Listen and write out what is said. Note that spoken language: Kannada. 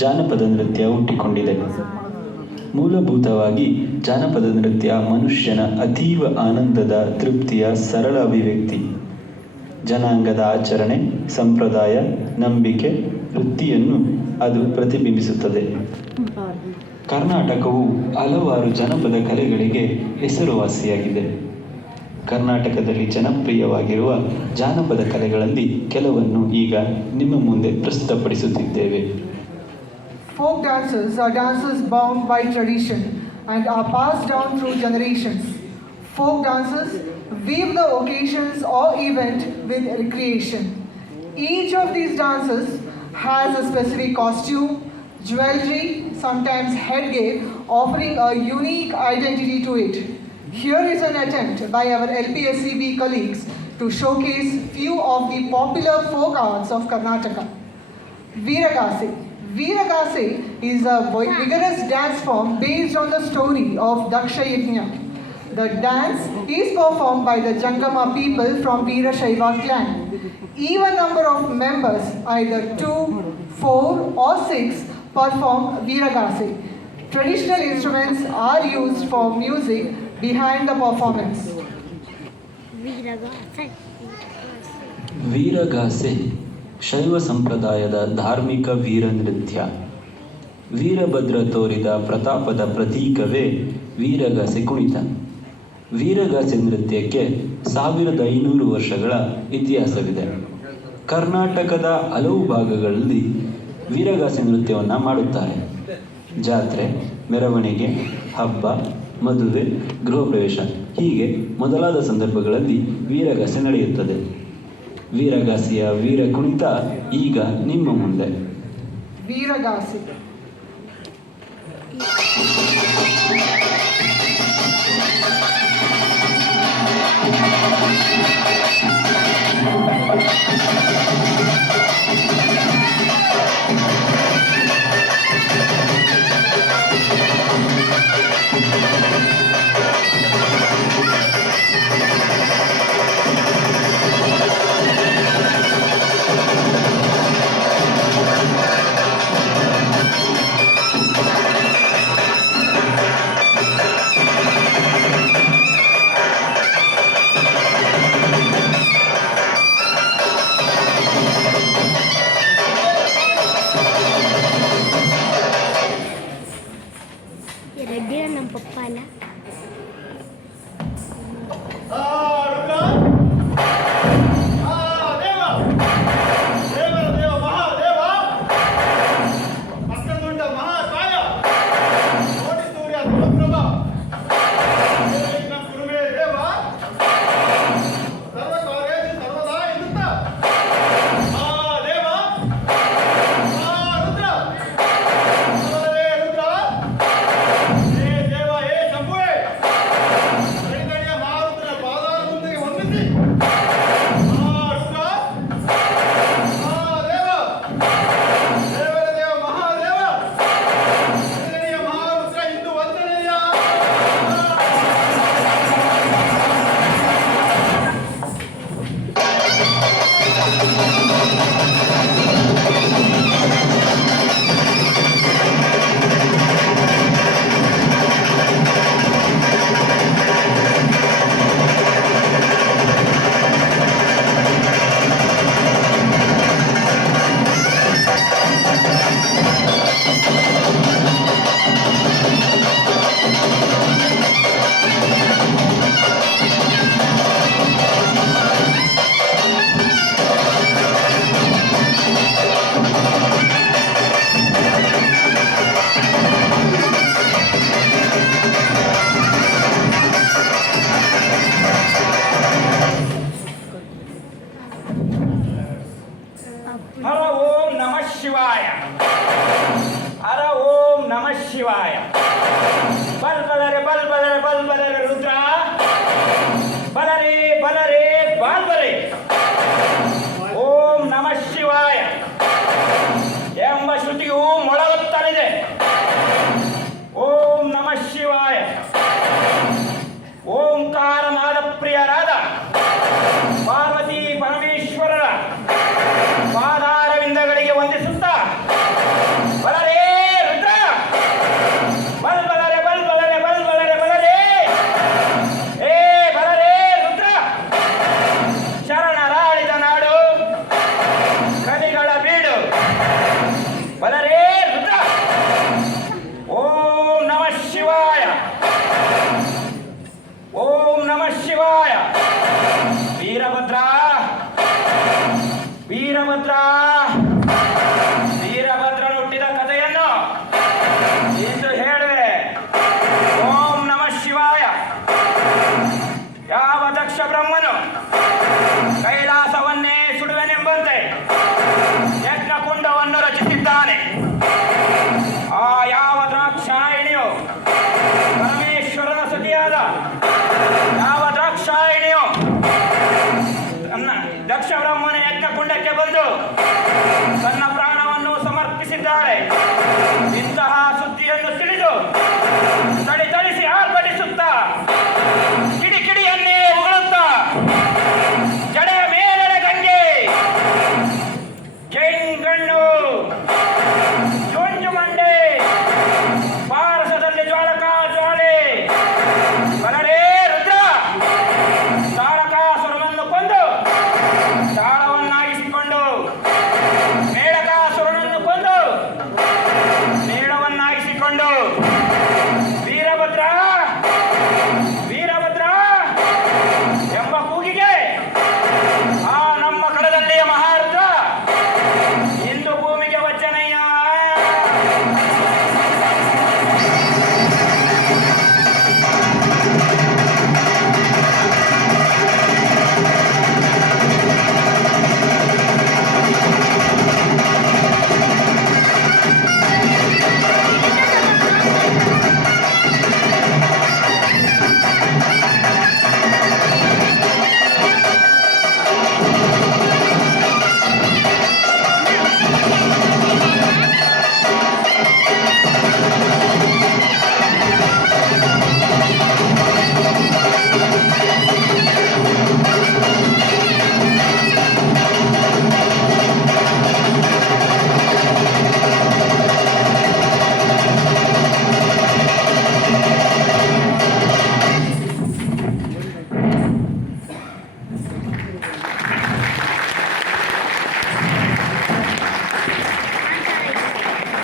ಜಾನಪದ ನೃತ್ಯ ಹುಟ್ಟಿಕೊಂಡಿದೆ. ಮೂಲಭೂತವಾಗಿ ಜಾನಪದ ನೃತ್ಯ ಮನುಷ್ಯನ ಅತೀವ ಆನಂದದ, ತೃಪ್ತಿಯ ಸರಳ ಅಭಿವ್ಯಕ್ತಿ. ಜನಾಂಗದ ಆಚರಣೆ, ಸಂಪ್ರದಾಯ, ನಂಬಿಕೆ, ವೃತ್ತಿಯನ್ನು ಅದು ಪ್ರತಿಬಿಂಬಿಸುತ್ತದೆ. ಕರ್ನಾಟಕವು ಹಲವಾರು ಜನಪದ ಕಲೆಗಳಿಗೆ ಹೆಸರುವಾಸಿಯಾಗಿದೆ. ಕರ್ನಾಟಕದಲ್ಲಿ ಜನಪ್ರಿಯವಾಗಿರುವ ಜಾನಪದ ಕಲೆಗಳಲ್ಲಿ ಕೆಲವನ್ನು ಈಗ ನಿಮ್ಮ ಮುಂದೆ ಪ್ರಸ್ತುತಪಡಿಸುತ್ತಿದ್ದೇವೆ. Folk dances are dances bound by tradition and are passed down through generations. Folk dances weave the occasions or event with recreation. Each of these dances has a specific costume, jewelry, sometimes headgear, offering a unique identity to it. Here is an attempt by our LPSCB colleagues to showcase few of the popular folk arts of Karnataka. Veeragase. Veeragase is a vigorous dance form based on the story of Daksha Yajna. The dance is performed by the Jangama people from Veerashaiva clan. Even number of members, either 2, 4 or 6, perform Veeragase. Traditional instruments are used for music behind the performance. ವೀರಗಾಸೆ ಶೈವ ಸಂಪ್ರದಾಯದ ಧಾರ್ಮಿಕ ವೀರ ನೃತ್ಯ. ವೀರಭದ್ರ ತೋರಿದ ಪ್ರತಾಪದ ಪ್ರತೀಕವೇ ವೀರಗಾಸೆ ಕುಣಿತ. ವೀರಗಾಸೆ ನೃತ್ಯಕ್ಕೆ 1500 ವರ್ಷಗಳ ಇತಿಹಾಸವಿದೆ. ಕರ್ನಾಟಕದ ಹಲವು ಭಾಗಗಳಲ್ಲಿ ವೀರಗಾಸೆ ನೃತ್ಯವನ್ನು ಮಾಡುತ್ತಾರೆ. ಜಾತ್ರೆ, ಮೆರವಣಿಗೆ, ಹಬ್ಬ, ಮದುವೆ, ಗೃಹ ಪ್ರವೇಶ ಹೀಗೆ ಮೊದಲಾದ ಸಂದರ್ಭಗಳಲ್ಲಿ ವೀರಗಾಸೆ ನಡೆಯುತ್ತದೆ. ವೀರಗಾಸೆಯ ವೀರ ಕುಣಿತ ಈಗ ನಿಮ್ಮ ಮುಂದೆ. Veeragase. Ready ನಮ್ಮ ಪಪ್ಪ ಅಲ್ಲ. ಶಿವಾಯ. ಬಲ್ಬಲರೆ ಬಲ್ಬಲರೆ ಬಲ್ಬಲರೆ ರುದ್ರ ಬಲರೆ ಬಲರೆ ಬಾಲ್ಬರೆ. ಓಂ ನಮಃ ಶಿವಾಯ ಎಂಬ ಶ್ರುತಿಯು ಮೊಳಗುತ್ತಲಿದೆ. ಓಂ ನಮಃ ಶಿವಾಯ. ಓಂಕಾರನಾದ ಪ್ರಿಯರಾದ ಪಾರ್ವತಿ ಪರಮೇಶ್ವರರ ಪಾದಾರವಿಂದಗಳಿಗೆ ವಂದಿಸುತ್ತಾ ಬಲರೆ ಇಂತಹ